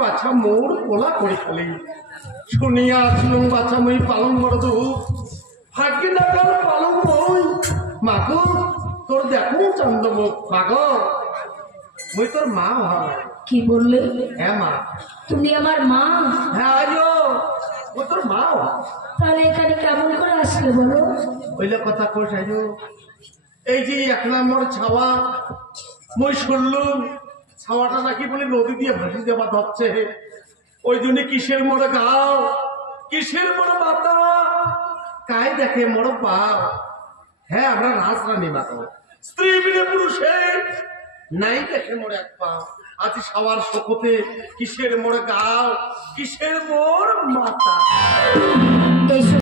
বাছা মোর কোলা করে ফেলে শুনিয়া আসলুম বাছা মই পালং মরদু ভাগ্যে না কাল পালং মই মাগো তোর দেখো চন্দ্রমুখ মাগো মই তোর মা হয়। কি বললে? হ্যাঁ মা। তুমি আমার মা? হ্যাঁ আজো ও তোর মা। তাহলে এখানে কেমন করে আসলে বলো? ওইলে কথা কোষ আজো এই যে 1 নম্বর ছাওয়া মই শুনলুম ছাওয়াটা নাকি বলে নদী দিয়ে ভাসি দেওয়া ধরছে ওই জন্য কিসের মোড়ে গাও কিসের মোড়ে মাতা কাই দেখে মোড় পাও। হ্যাঁ আমরা রাজরানী মাতো স্ত্রী বিনে পুরুষে নাই দেখে মোড়ে এক পাও আজ সবার শোকতে কিসের মোড়ে গাও কিসের মোড় মাতা।